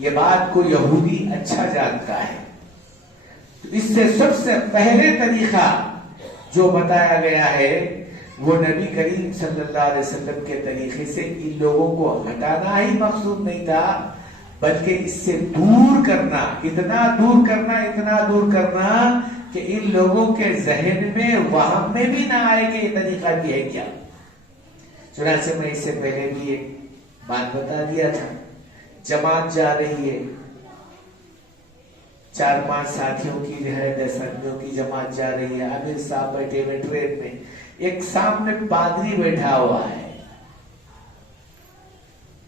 یہ بات کو یہودی اچھا جانتا ہے. تو اس سے سب سے پہلے طریقہ جو بتایا گیا ہے وہ نبی کریم صلی اللہ علیہ وسلم کے طریقے سے ان لوگوں کو ہٹانا ہی مقصود نہیں تھا، بلکہ اس سے دور کرنا، اتنا دور کرنا کہ ان لوگوں کے ذہن میں وہم میں بھی نہ آئے کہ یہ طریقہ بھی ہے کیا. چنانچہ میں اس سے پہلے بھی ایک بات بتا دیا تھا، جماعت جا رہی ہے، 4-5 ساتھیوں کی جو ہے 10 آدمیوں کی جماعت جا رہی ہے. امیر صاحب بیٹھے ہوئے ٹرین میں، ایک سامنے پادری بیٹھا ہوا ہے،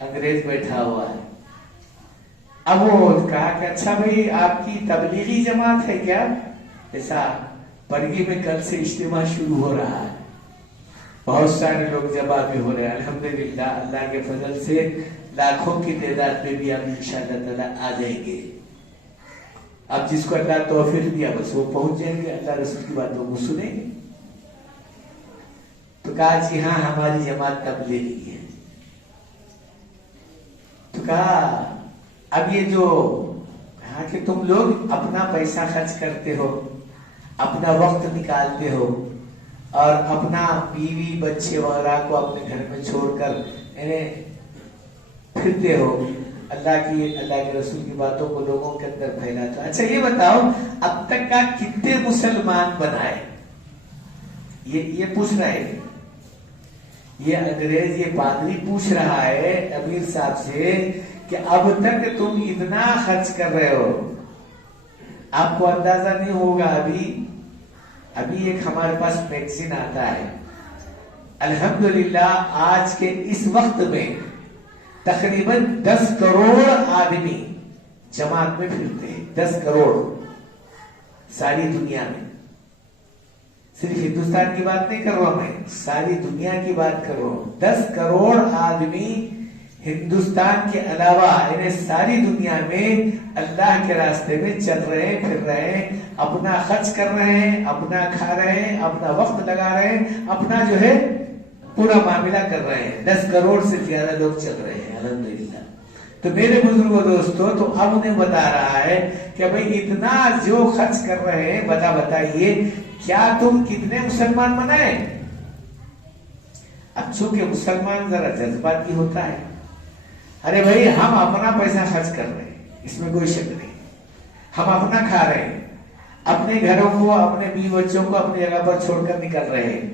انگریز بیٹھا ہوا ہے. اب وہ کہا کہ اچھا بھائی آپ کی تبلیغی جماعت ہے کیا؟ ایسا برگی میں کل سے اجتماع شروع ہو رہا ہے، بہت سارے لوگ جمع بھی ہو رہے ہیں. الحمدللہ اللہ کے فضل سے لاکھوں کی تعداد میں بھی ہم انشاءاللہ تعالی آ جائیں گے. اب جس کو اللہ توفیق دیا بس وہ پہنچ جائیں گے، اللہ رسول کی باتوں کو سنیں گے. تو کہا جی ہاں ہماری جماعت تبلیغی ہے. تو کہا اب یہ جو کہا کہ تم لوگ اپنا پیسہ خرچ کرتے ہو، اپنا وقت نکالتے ہو اور اپنا بیوی بچے وغیرہ کو اپنے گھر میں چھوڑ کر پھرتے ہو، اللہ کے رسول کی باتوں کو لوگوں کے اندر پھیلاتے ہو. اچھا یہ بتاؤ اب تک کا کتنے مسلمان بنائے؟ یہ پوچھ رہے ہیں، یہ انگریز، یہ پادری پوچھ رہا ہے امیر صاحب سے کہ اب تک تم اتنا خرچ کر رہے ہو، آپ کو اندازہ نہیں ہوگا. ابھی ایک ہمارے پاس میگزین آتا ہے، الحمدللہ آج کے اس وقت میں تقریباً 10 کروڑ آدمی جماعت میں پھرتے ہیں. 10 کروڑ ساری دنیا میں، صرف ہندوستان کی بات نہیں کر رہا ہوں، میں ساری دنیا کی بات کر رہا ہوں. 10 کروڑ آدمی ہندوستان کے علاوہ انہیں ساری دنیا میں اللہ کے راستے میں چل رہے ہیں، پھر رہے ہیں، اپنا خرچ کر رہے ہیں، اپنا کھا رہے ہیں، اپنا وقت لگا رہے ہیں، اپنا جو ہے پورا معاملہ کر رہے ہیں. 10 کروڑ سے زیادہ لوگ چل رہے ہیں الحمدللہ. تو میرے بزرگوں دوستو، تو اب انہیں بتا رہا ہے کہ بھئی اتنا جو خرچ کر رہے ہیں بتائیے کیا تم کتنے مسلمان بنائے؟ اب چونکہ مسلمان ذرا جذباتی ہوتا ہے، ارے بھائی ہم اپنا پیسہ خرچ کر رہے ہیں، اس میں کوئی شک نہیں، ہم اپنا کھا رہے ہیں، اپنے گھروں کو، اپنے بیوی بچوں کو اپنی جگہ پر چھوڑ کر نکل رہے ہیں.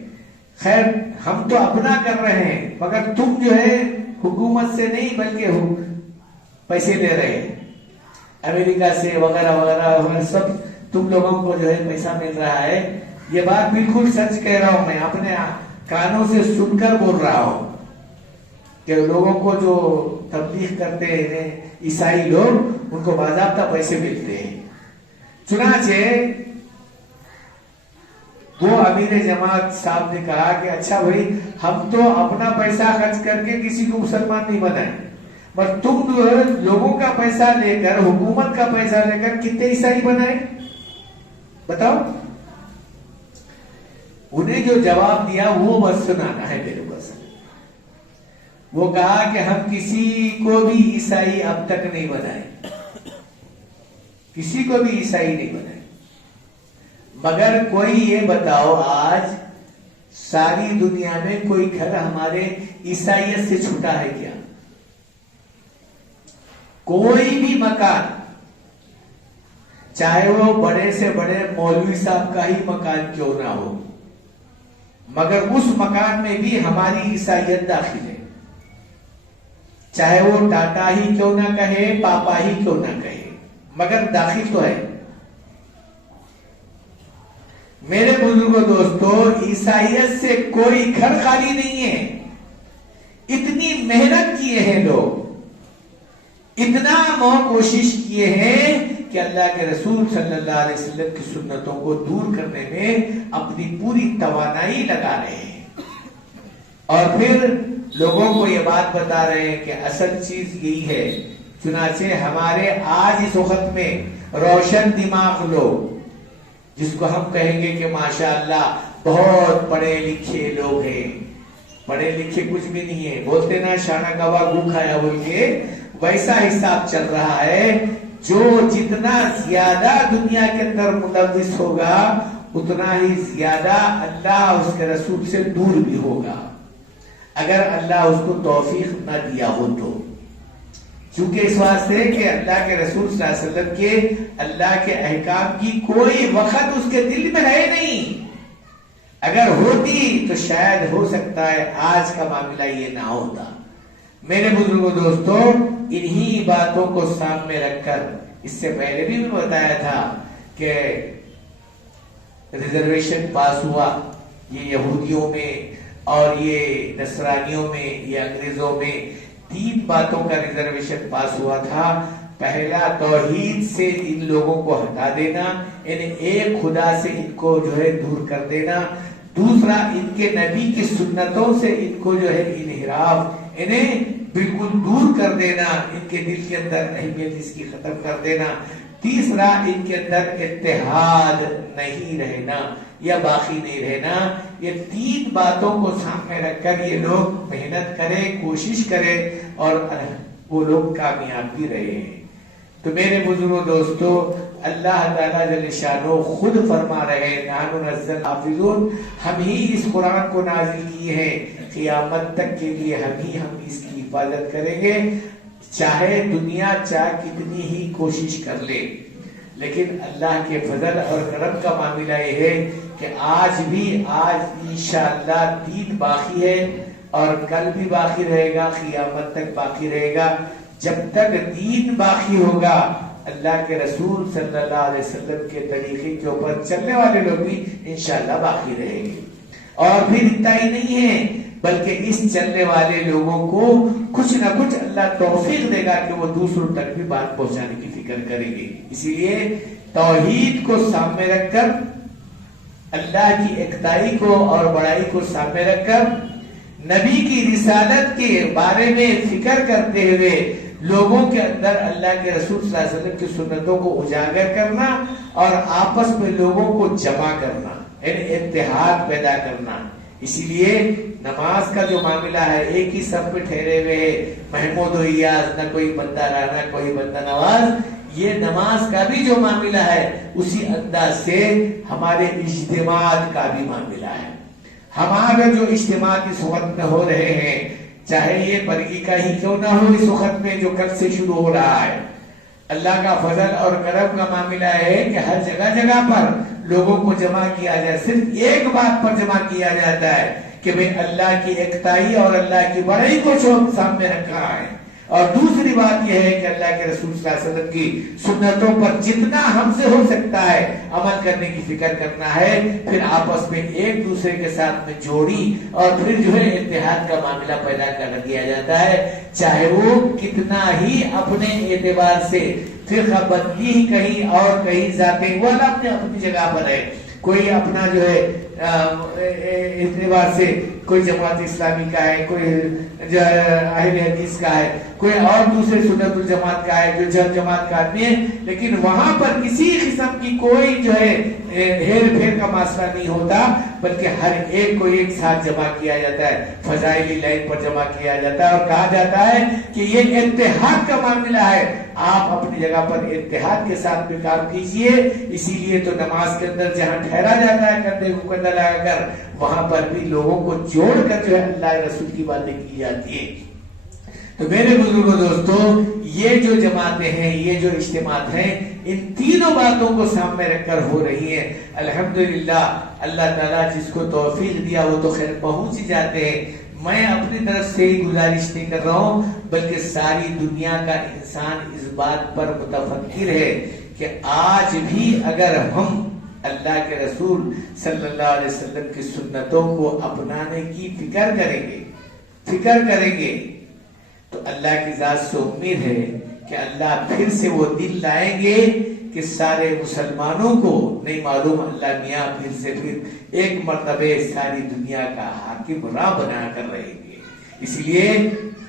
خیر ہم تو اپنا کر رہے ہیں، مگر تم جو ہے حکومت سے نہیں بلکہ پیسے لے رہے ہیں، امریکہ سے وغیرہ وغیرہ سب تم لوگوں کو جو ہے پیسہ مل رہا ہے. یہ بات بالکل سچ کہہ رہا ہوں، میں اپنے کانوں سے سن کر بول رہا ہوں کہ لوگوں کو جو تبلیغ کرتے ہیں عیسائی لوگ، ان کو باضابطہ پیسے ملتے ہیں. چنانچہ وہ امیر جماعت صاحب نے کہا کہ اچھا بھائی ہم تو اپنا پیسہ خرچ کر کے کسی کو مسلمان نہیں بنائے، پر تم جو ہے لوگوں کا پیسہ لے کر، حکومت کا پیسہ لے کر کتنے عیسائی بنائے بتاؤ. انہیں جو جواب دیا وہ بس سنانا ہے میرے پاس. وہ کہا کہ ہم کسی کو بھی عیسائی اب تک نہیں بنائے، کسی کو بھی عیسائی نہیں بنائے، مگر کوئی یہ بتاؤ آج ساری دنیا میں کوئی گھر ہمارے عیسائیت سے چھوٹا ہے کیا؟ کوئی بھی مکان، چاہے وہ بڑے سے بڑے مولوی صاحب کا ہی مکان کیوں نہ ہو، مگر اس مکان میں بھی ہماری عیسائیت داخل ہے. چاہے وہ ٹاٹا ہی کیوں نہ کہے، پاپا ہی کیوں نہ کہے، مگر داخل تو ہے. میرے بزرگوں دوستو، عیسائیت سے کوئی گھر خالی نہیں ہے. اتنی محنت کیے ہیں لوگ، اتنا کوشش کیے ہیں کہ اللہ کے رسول صلی اللہ علیہ وسلم کی سنتوں کو دور کرنے میں اپنی پوری توانائی لگا رہے ہیں، اور پھر لوگوں کو یہ بات بتا رہے ہیں کہ اصل چیز یہی ہے. چنانچہ ہمارے آج اس وقت میں روشن دماغ لوگ، جس کو ہم کہیں گے کہ ماشاءاللہ بہت پڑھے لکھے لوگ ہیں، پڑھے لکھے کچھ بھی نہیں ہے، بولتے نا شانہ گواہ گو کھایا بول کے، ویسا حساب چل رہا ہے. جو جتنا زیادہ دنیا کے اندر ملوث ہوگا اتنا ہی زیادہ اللہ اس کے رسول سے دور بھی ہوگا، اگر اللہ اس کو توفیق نہ دیا ہو تو. چونکہ اس واسطے کہ اللہ کے رسول صلی اللہ علیہ وسلم کے اللہ کے احکام کی کوئی وقت اس کے دل میں ہے نہیں. اگر ہوتی تو شاید ہو سکتا ہے آج کا معاملہ یہ نہ ہوتا. میرے بزرگوں دوستوں، انہی باتوں کو سامنے رکھ کر اس سے پہلے بھی میں بتایا تھا کہ ریزرویشن پاس ہوا یہ یہودیوں میں اور یہ نصرانیوں میں، یہ انگریزوں میں 3 باتوں کا ریزرویشن پاس ہوا تھا. پہلا توحید سے ان لوگوں کو ہٹا دینا، یعنی ایک خدا سے ان کو جو ہے دور کر دینا. دوسرا ان کے نبی کی سنتوں سے ان کو جو ہے انحراف، انہیں بالکل دور کر دینا، ان کے دل کے اندر اہمیت اس کی ختم کر دینا. تیسرا ان کے اندر اتحاد نہیں رہنا یا باقی نہیں رہنا. یہ 3 باتوں کو سامنے رکھ کر یہ لوگ محنت کرے، کوشش کرے اور وہ لوگ کامیاب بھی رہے ہیں. تو میرے بزرگوں دوستو، اللہ تعالیٰ جل شانہ خود فرما رہے ہیں نحن نزل حافظون، ہم ہی اس قرآن کو نازل کیے ہیں، قیامت تک کے لیے ہم اس کی حفاظت کریں گے، چاہے دنیا چاہے کتنی ہی کوشش کر لے. لیکن اللہ کے فضل اور کرم کا معاملہ یہ ہے کہ آج انشاءاللہ دین باقی ہے اور کل بھی باقی رہے گا، قیامت تک باقی رہے گا. جب تک دین باقی ہوگا اللہ کے رسول صلی اللہ علیہ وسلم کے طریقے کے اوپر چلنے والے لوگ بھی انشاءاللہ باقی رہیں گے. اور پھر اتنا ہی نہیں ہے بلکہ اس چلنے والے لوگوں کو کچھ نہ کچھ اللہ توفیق دے گا کہ وہ دوسروں تک بھی بات پہنچانے کی فکر کریں گے. اسی لیے توحید کو سامنے رکھ کر، اللہ کی ایکتائی کو اور بڑائی کو سامنے رکھ کر، نبی کی رسالت کے بارے میں فکر کرتے ہوئے لوگوں کے اندر اللہ کے رسول صلی اللہ علیہ وسلم کی سنتوں کو اجاگر کرنا اور آپس میں لوگوں کو جمع کرنا، یعنی اتحاد پیدا کرنا. اسی لیے نماز کا جو معاملہ ہے، ایک ہی سب پہ ٹھہرے ہوئے محمود و ایاز، نہ کوئی بندہ رانا کوئی بندہ نواز. یہ نماز کا بھی جو معاملہ ہے اسی انداز سے ہمارے اجتماعات کا بھی معاملہ ہے. ہمارے جو اجتماعات اس وقت میں ہو رہے ہیں، چاہے یہ برگی کا ہی کیوں نہ ہو، اس وقت میں جو کل سے شروع ہو رہا ہے، اللہ کا فضل اور کرم کا معاملہ ہے کہ ہر جگہ پر لوگوں کو جمع کیا جائے. صرف ایک بات پر جمع کیا جاتا ہے کہ بھئی اللہ کی ایکتائی اور اللہ کی بڑائی کو سامنے رکھا ہے. اور دوسری بات یہ ہے کہ اللہ کے رسول صلی اللہ علیہ وسلم کی سنتوں پر جتنا ہم سے ہو سکتا ہے عمل کرنے کی فکر کرنا ہے. پھر آپس میں ایک دوسرے کے ساتھ میں جوڑی اور پھر جو ہے اتحاد کا معاملہ پیدا کر دیا جاتا ہے، چاہے وہ کتنا ہی اپنے اعتبار سے فرقہ بندی ہی کہیں اور کہیں ذاتیں وہ اپنی جگہ پر ہے. کوئی اپنا جو ہے اعتبار سے کوئی جماعت اسلامی کا ہے، کوئی اہل حدیث کا ہے، کوئی اور دوسرے سنت الجماعت کا ہے جو جماعت کا آدمی ہے، لیکن وہاں پر کسی قسم کی کوئی جو ہے ہیر پھیر کا مسئلہ نہیں ہوتا، بلکہ ہر ایک کو ایک ساتھ جمع کیا جاتا ہے، فضائلی لائن پر جمع کیا جاتا ہے اور کہا جاتا ہے کہ یہ اتحاد کا معاملہ ہے، آپ اپنی جگہ پر اتحاد کے ساتھ بھی کام کیجئے. اسی لیے تو نماز کے اندر جہاں ٹھہرا جاتا ہے کندھے کو کندھا لگا کر، وہاں پر بھی لوگوں کو جوڑ کر جو ہے اللہ رسول کی باتیں کی جاتی ہیں. تو میرے بزرگوں دوستو، یہ جو جماعتیں ہیں، یہ جو اجتماعات ہیں، ان تینوں باتوں کو سامنے رکھ کر ہو رہی ہیں. الحمدللہ اللہ تعالیٰ جس کو توفیق دیا وہ تو خیر پہنچ ہی جاتے ہیں. میں اپنی طرف سے ہی گزارش نہیں کر رہا ہوں بلکہ ساری دنیا کا انسان اس بات پر متفکر ہے کہ آج بھی اگر ہم اللہ کے رسول صلی اللہ علیہ وسلم کی سنتوں کو اپنانے کی فکر کریں گے تو اللہ کی ذات سے امید ہے کہ اللہ پھر سے وہ دن لائیں گے کہ سارے مسلمانوں کو نہیں معلوم، اللہ میاں پھر ایک مرتبہ ساری دنیا کا حاکم راہ بنا کر رہیں گے. اس لیے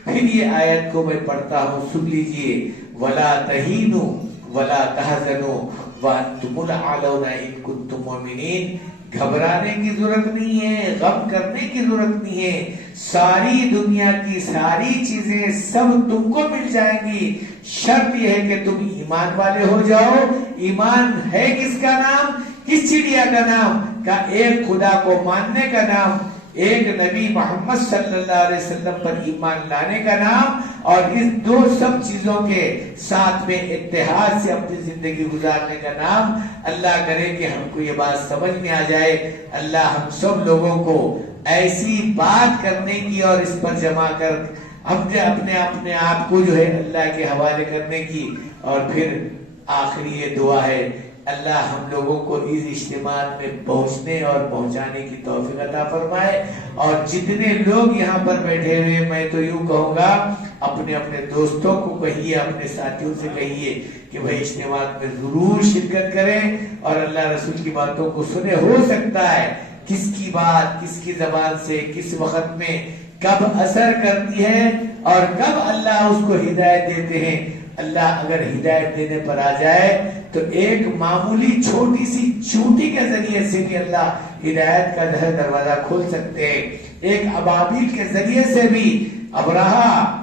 پھر یہ آیت کو میں پڑھتا ہوں، سن لیجئے. وَلَا تَهِنُوا وَلَا تَحْزَنُوا وَأَنْتُمُ الْأَعْلَوْنَ إِن كُنتُم مُؤْمِنِينَ. گھبرانے کی ضرورت نہیں ہے، غم کرنے کی ضرورت نہیں ہے. ساری دنیا کی ساری چیزیں سب تم کو مل جائیں گی. شرط یہ ہے کہ تم ایمان والے ہو جاؤ. ایمان ہے کس کا نام؟ کس چڑیا کا نام؟ کا ایک خدا کو ماننے کا نام، ایک نبی محمد صلی اللہ علیہ وسلم پر ایمان لانے کا نام، اور اس دو سب چیزوں کے ساتھ میں اتحاد سے اپنی زندگی گزارنے کا نام. اللہ کرے کہ ہم کو یہ بات سمجھ میں آ جائے. اللہ ہم سب لوگوں کو ایسی بات کرنے کی اور اس پر جمع کر اپنے آپ کو جو ہے اللہ کے حوالے کرنے کی. اور پھر آخری یہ دعا ہے، اللہ ہم لوگوں کو اس اجتماع میں پہنچنے اور پہنچانے کی توفیق عطا فرمائے. اور جتنے لوگ یہاں پر بیٹھے ہوئے، میں تو یوں کہوں گا اپنے دوستوں کو کہیے، اپنے ساتھیوں سے کہیے کہ وہ اجتماع میں ضرور شرکت کریں اور اللہ رسول کی باتوں کو سنے. ہو سکتا ہے کس کی بات کس کی زبان سے کس وقت میں کب اثر کرتی ہے اور کب اللہ اس کو ہدایت دیتے ہیں. اللہ اگر ہدایت دینے پر آ جائے تو ایک معمولی چھوٹی سی چونٹی کے ذریعے سے بھی اللہ ہدایت کا دروازہ کھول سکتے ہیں. ایک ابابیل کے ذریعے سے بھی ابرہا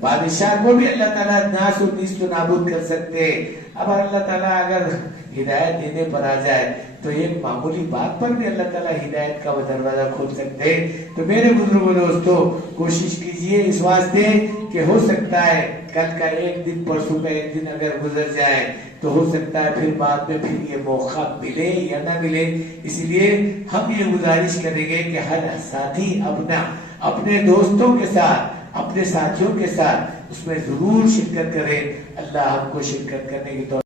بادشاہ کو بھی اللہ تعالیٰ ناس و نیست و نابود کر سکتے. اب اللہ تعالیٰ اگر ہدایت دینے پر آ جائے تو ایک معمولی بات پر بھی اللہ تعالیٰ ہدایت کا وہ دروازہ کھول سکتے. تو میرے بزرگوں دوستو، کوشش کیجئے اس واسطے کہ ہو سکتا ہے کل کا ایک دن، پرسوں کا ایک دن اگر گزر جائے تو ہو سکتا ہے پھر بعد میں پھر یہ موقع ملے یا نہ ملے. اس لیے ہم یہ گزارش کریں گے کہ ہر ساتھی اپنے دوستوں کے ساتھ، اپنے ساتھیوں کے ساتھ اس میں ضرور شرکت کریں. اللہ ہم کو شرکت کرنے کی توفیق